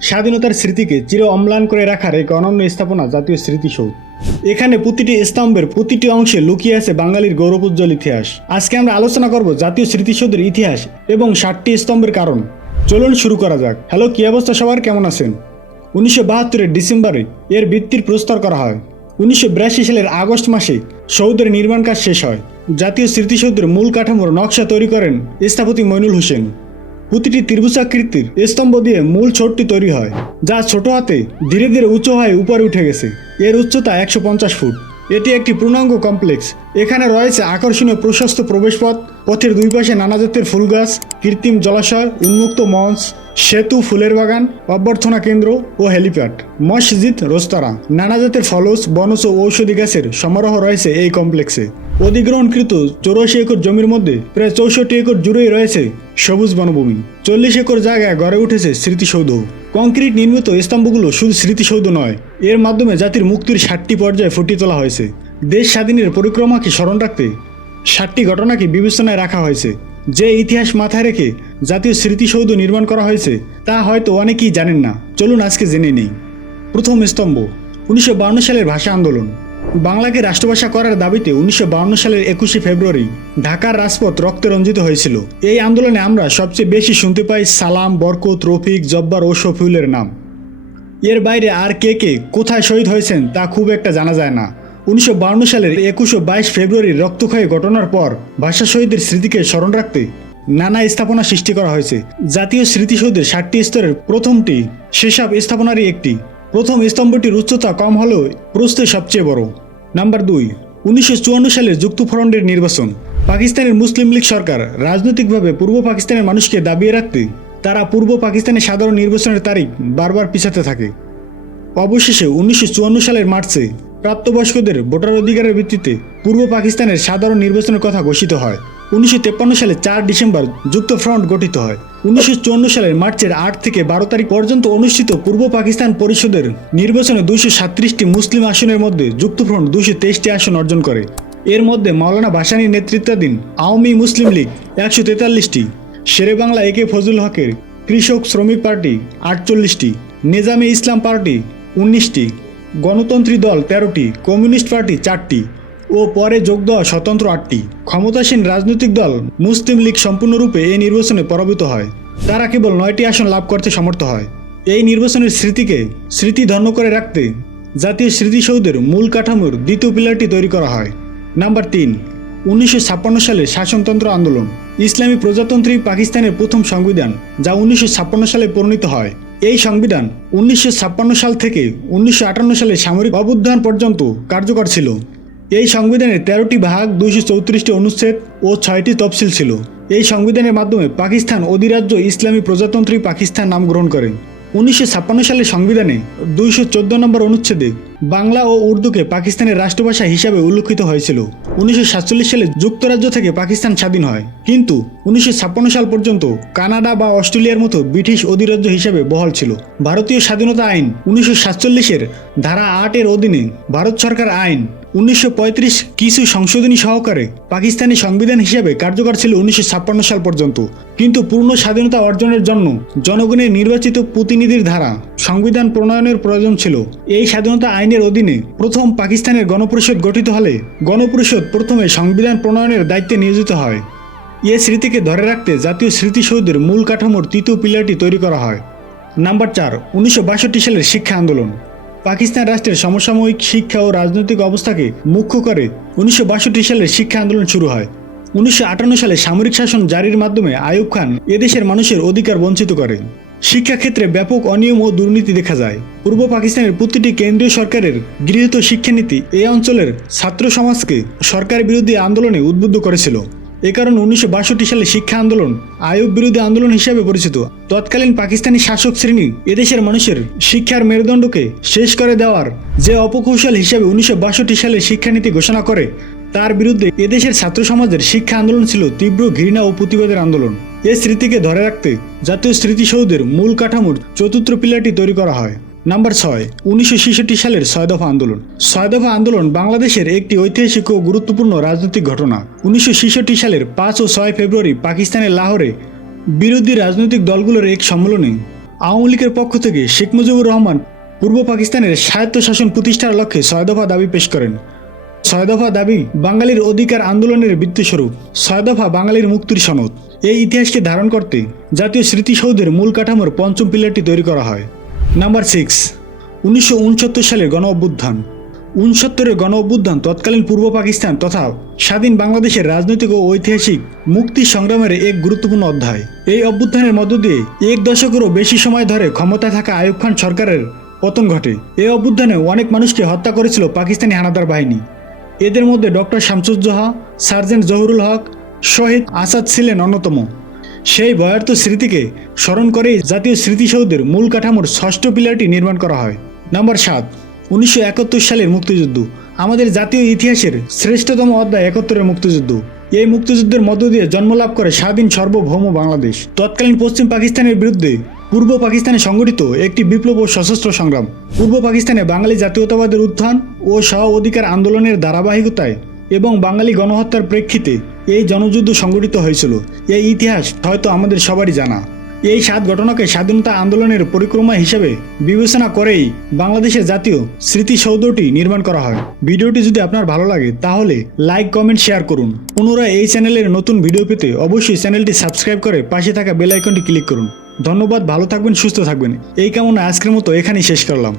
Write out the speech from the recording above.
স্বাধীনতার স্মৃতিকে চির অম্লান করে রাখার এক অনন্য স্থাপনা জাতীয় স্মৃতিসৌধ। এখানে প্রতিটি স্তম্ভের প্রতিটি অংশে লুকিয়ে আছে বাঙালির গৌরবোজ্জ্বল ইতিহাস। আজকে আমরা আলোচনা করব জাতীয় স্মৃতিসৌধের ইতিহাস এবং ষাটটি স্তম্ভের কারণ। চলুন শুরু করা যাক। হ্যালো, কি অবস্থা সবার? কেমন আছেন? উনিশশো বাহাত্তরের ডিসেম্বরে এর ভিত্তির প্রস্তর করা হয়। উনিশশো বিরাশি সালের আগস্ট মাসে সৌধের নির্মাণ কাজ শেষ হয়। জাতীয় স্মৃতিসৌধের মূল কাঠামোর নকশা তৈরি করেন স্থাপতি মইনুল হোসেন। প্রতিটি ত্রিভুষাকৃতির স্তম্ভ দিয়ে মূল ছোটটি তৈরি হয়, যা ছোট হাতে ধীরে ধীরে উঁচু হয়ে উপরে উঠে গেছে। এর উচ্চতা একশো পঞ্চাশ ফুট। এটি একটি পূর্ণাঙ্গ কমপ্লেক্স। এখানে রয়েছে আকর্ষণীয় প্রশস্ত প্রবেশপথ, পথের দুই পাশে নানা জাতের ফুল গাছ কৃত্রিম জলাশয়, উন্মুক্ত মঞ্চ সেতু, ফুলের বাগান, অভ্যর্থনা কেন্দ্র ও হেলিপ্যাড, মসজিদ, রোস্তারা। নানা জাতের ফলস, বনজ ও ঔষধি গাছের সমারোহ রয়েছে এই কমপ্লেক্সে। অধিগ্রহণকৃত চৌরাশি একর জমির মধ্যে প্রায় চৌষট্টি একর জুড়েই রয়েছে সবুজ বনভূমি। চল্লিশ একর জায়গায় গড়ে উঠেছে স্মৃতিসৌধ। কংক্রিট নির্মিত স্তম্ভগুলো শুধু স্মৃতিসৌধ নয়, এর মাধ্যমে জাতির মুক্তির ষাটটি পর্যায়ে ফুটিয়ে তোলা হয়েছে। দেশ স্বাধীনের পরিক্রমাকে স্মরণ রাখতে ষাটটি ঘটনাকে বিবেচনায় রাখা হয়েছে। যে ইতিহাস মাথায় রেখে জাতীয় স্মৃতিসৌধ নির্মাণ করা হয়েছে, তা হয়তো অনেকেই জানেন না। চলুন আজকে জেনে নেই। প্রথম স্তম্ভ, উনিশশো সালের ভাষা আন্দোলন। বাংলাকে রাষ্ট্রভাষা করার দাবিতে উনিশশো সালের একুশে ফেব্রুয়ারি ঢাকার রাজপথ রক্তে রঞ্জিত হয়েছিল। এই আন্দোলনে আমরা সবচেয়ে বেশি শুনতে পাই সালাম, বরকত, রফিক, জব্বার ও শফিউলের নাম। এর বাইরে আর কে কে কোথায় শহীদ হয়েছেন তা খুব একটা জানা যায় না। উনিশশো সালের একুশো বাইশ ফেব্রুয়ারির রক্তক্ষয়ী ঘটনার পর ভাষা শহীদের স্মৃতিকে স্মরণ রাখতে নানা স্থাপনা সৃষ্টি করা হয়েছে। জাতীয় স্মৃতিসৌধের ষাটটি স্তরের প্রথমটি সেসব স্থাপনারই একটি। প্রথম স্তম্ভটির উচ্চতা কম হলেও প্রস্তে সবচেয়ে বড়। নাম্বার দুই, উনিশশো সালের যুক্তফ্রন্টের নির্বাচন। পাকিস্তানের মুসলিম লীগ সরকার রাজনৈতিকভাবে পূর্ব পাকিস্তানের মানুষকে দাবিয়ে রাখতে তারা পূর্ব পাকিস্তানের সাধারণ নির্বাচনের তারিখ বারবার পিছাতে থাকে। অবশেষে উনিশশো চুয়ান্ন সালের মার্চে প্রাপ্তবয়স্কদের ভোটার অধিকারের ভিত্তিতে পূর্ব পাকিস্তানের সাধারণ নির্বাচনের কথা ঘোষিত হয়। উনিশশো সালে চার ডিসেম্বর যুক্ত ফ্রন্ট গঠিত হয়। উনিশশো চুয়ান্ন সালের মার্চের আট থেকে বারো তারিখ পর্যন্ত অনুষ্ঠিত পূর্ব পাকিস্তান পরিষদের নির্বাচনে দুইশো সাতত্রিশটি মুসলিম আসনের মধ্যে যুক্তফ্রন্ট দুইশো তেইশটি আসন অর্জন করে। এর মধ্যে মাওলানা ভাসানীর নেতৃত্বাধীন আওয়ামী মুসলিম লীগ একশো তেতাল্লিশটি, শেরে বাংলা একে ফজল হকের কৃষক শ্রমিক পার্টি আটচল্লিশটি, নেজামে ইসলাম পার্টি উনিশটি গণতন্ত্রী দল তেরোটি, কমিউনিস্ট পার্টি চারটি ও পরে যোগ দেওয়া স্বতন্ত্র আটটি। ক্ষমতাসীন রাজনৈতিক দল মুসলিম লীগ সম্পূর্ণরূপে এই নির্বাচনে পরাভূত হয়। তারা কেবল নয়টি আসন লাভ করতে সমর্থ হয়। এই নির্বাচনের স্মৃতিকে স্মৃতি স্মৃতিধন্য করে রাখতে জাতীয় স্মৃতিসৌধের মূল কাঠামোর দ্বিতীয় পিলারটি তৈরি করা হয়। নাম্বার তিন, উনিশশো ছাপ্পান্ন সালে শাসনতন্ত্র আন্দোলন। ইসলামী প্রজাতন্ত্রী পাকিস্তানের প্রথম সংবিধান, যা উনিশশো ছাপ্পান্ন সালে পরিণত হয়। এই সংবিধান উনিশশো ছাপ্পান্ন সাল থেকে উনিশশো আটান্ন সালে সামরিক অভ্যুত্থান পর্যন্ত কার্যকর ছিল। এই সংবিধানের তেরোটি ভাগ দুইশো চৌত্রিশটি অনুচ্ছেদ ও ছয়টি তফসিল ছিল। এই সংবিধানের মাধ্যমে পাকিস্তান অধিরাজ্য ইসলামী প্রজাতন্ত্রী পাকিস্তান নাম গ্রহণ করে। উনিশশো সালে সংবিধানে দুইশো চোদ্দ নম্বর অনুচ্ছেদে বাংলা ও উর্দুকে পাকিস্তানের রাষ্ট্রভাষা হিসাবে উল্লেখিত হয়েছিল। উনিশশো সাতচল্লিশ সালে যুক্তরাজ্য থেকে পাকিস্তান স্বাধীন হয়। কিন্তু উনিশশো ছাপ্পান্ন সাল পর্যন্ত কানাডা বা অস্ট্রেলিয়ার মতো ব্রিটিশ অধিরাজ্য হিসাবে বহাল ছিল। ভারতীয় স্বাধীনতা আইন উনিশশো সাতচল্লিশের ধারা আটের অধীনে ভারত সরকার আইন উনিশশো পঁয়ত্রিশ কিছু সংশোধনী সহকারে পাকিস্তানি সংবিধান হিসাবে কার্যকর ছিল উনিশশো ছাপ্পান্ন সাল পর্যন্ত। কিন্তু পূর্ণ স্বাধীনতা অর্জনের জন্য জনগণের নির্বাচিত প্রতিনিধির ধারা সংবিধান প্রণয়নের প্রয়োজন ছিল। এই স্বাধীনতা আইনের অধীনে প্রথম পাকিস্তানের গণপরিষদ গঠিত হলে গণপরিষদ প্রথমে সংবিধান প্রণয়নের দায়িত্বে নিয়োজিত হয়। এ স্মৃতিকে ধরে রাখতে জাতীয় স্মৃতিসৌধের মূল কাঠামোর তৃতীয় পিলারটি তৈরি করা হয়। নাম্বার চার, উনিশশো সালের শিক্ষা আন্দোলন। পাকিস্তান রাষ্ট্রের সমসাময়িক শিক্ষা ও রাজনৈতিক অবস্থাকে মুখ্য করে উনিশশো বাষট্টি সালের শিক্ষা আন্দোলন শুরু হয়। উনিশশো আটান্ন সালে সামরিক শাসন জারির মাধ্যমে আইয়ুব খান এদেশের মানুষের অধিকার বঞ্চিত করে শিক্ষাক্ষেত্রে ব্যাপক অনিয়ম ও দুর্নীতি দেখা যায়। পূর্ব পাকিস্তানের প্রতিটি কেন্দ্রীয় সরকারের গৃহীত শিক্ষানীতি এই অঞ্চলের ছাত্র সমাজকে সরকার বিরোধী আন্দোলনে উদ্বুদ্ধ করেছিল। এ কারণে উনিশশো বাষট্টি সালে শিক্ষা আন্দোলন আয়ুব বিরোধী আন্দোলন হিসাবে পরিচিত। তৎকালীন পাকিস্তানি শাসক শ্রেণি এদেশের মানুষের শিক্ষার মেরুদণ্ডকে শেষ করে দেওয়ার যে অপকৌশল হিসাবে উনিশশো সালে শিক্ষানীতি ঘোষণা করে, তার বিরুদ্ধে এদেশের ছাত্র সমাজের শিক্ষা আন্দোলন ছিল তীব্র ঘৃণা ও প্রতিবাদের আন্দোলন। এই স্মৃতিকে ধরে রাখতে জাতীয় স্মৃতিসৌধের মূল কাঠামোর চতুর্থ পিলারটি তৈরি করা হয়। নাম্বার ছয়, উনিশশো সালের ছয় দফা আন্দোলন। ছয় দফা আন্দোলন বাংলাদেশের একটি ঐতিহাসিক ও গুরুত্বপূর্ণ রাজনৈতিক ঘটনা। উনিশশো সালের পাঁচ ও ছয় ফেব্রুয়ারি পাকিস্তানের লাহোরে বিরোধী রাজনৈতিক দলগুলোর এক সম্মেলনে আওয়ামী লীগের পক্ষ থেকে শেখ মুজিবুর রহমান পূর্ব পাকিস্তানের স্বায়ত্তশাসন প্রতিষ্ঠার লক্ষ্যে ছয় দফা দাবি পেশ করেন। ছয় দফা দাবি বাঙালির অধিকার আন্দোলনের বৃত্তস্বরূপ ছয় দফা বাঙালির মুক্তির সনদ। এই ইতিহাসকে ধারণ করতে জাতীয় স্মৃতিসৌধের মূল কাঠামোর পঞ্চম পিলারটি তৈরি করা হয়। নাম্বার সিক্স, উনিশশো উনসত্তর সালের গণ অভ্যুত্থান। উনসত্তরের গণ অভ্যুত্থান তৎকালীন পূর্ব পাকিস্তান তথা স্বাধীন বাংলাদেশের রাজনৈতিক ও ঐতিহাসিক মুক্তি সংগ্রামের এক গুরুত্বপূর্ণ অধ্যায়। এই অভ্যুত্থানের মধ্য দিয়ে এক দশকেরও বেশি সময় ধরে ক্ষমতায় থাকা আইয়ুব খান সরকারের পতন ঘটে। এই অভ্যুত্থানে অনেক মানুষকে হত্যা করেছিল পাকিস্তানি হানাদার বাহিনী। এদের মধ্যে ডক্টর শামসুজ্জোহা সার্জেন্ট জহুরুল হক, শহীদ আসাদ ছিলেন অন্যতম। সেই ভয়ার্থ স্মৃতিকে স্মরণ করেই জাতীয় স্মৃতিসৌধের মূল কাঠামোর ষষ্ঠ পিলারটি নির্মাণ করা হয়। নম্বর সাত, উনিশশো সালের মুক্তিযুদ্ধ। আমাদের জাতীয় ইতিহাসের শ্রেষ্ঠতম অধ্যায় একাত্তরের মুক্তিযুদ্ধ। এই মুক্তিযুদ্ধের মধ্য দিয়ে জন্মলাভ করে স্বাধীন সার্বভৌম বাংলাদেশ। তৎকালীন পশ্চিম পাকিস্তানের বিরুদ্ধে পূর্ব পাকিস্তানে সংগঠিত একটি বিপ্লব ও সশস্ত্র সংগ্রাম। পূর্ব পাকিস্তানে বাঙালি জাতীয়তাবাদের উত্থান ও সহ অধিকার আন্দোলনের ধারাবাহিকতায় এবং বাঙালি গণহত্যার প্রেক্ষিতে এই জনযুদ্ধ সংগঠিত হয়েছিল। এই ইতিহাস হয়তো আমাদের সবারই জানা। এই সাত ঘটনাকে স্বাধীনতা আন্দোলনের পরিক্রমা হিসেবে বিবেচনা করেই বাংলাদেশের জাতীয় স্মৃতিসৌধটি নির্মাণ করা হয়। ভিডিওটি যদি আপনার ভালো লাগে, তাহলে লাইক, কমেন্ট, শেয়ার করুন। পুনরায় এই চ্যানেলের নতুন ভিডিও পেতে অবশ্যই চ্যানেলটি সাবস্ক্রাইব করে পাশে থাকা বেল আইকনটি ক্লিক করুন। ধন্যবাদ, ভালো থাকবেন, সুস্থ থাকবেন। এই কামনা আজকের মতো এখানেই শেষ করলাম।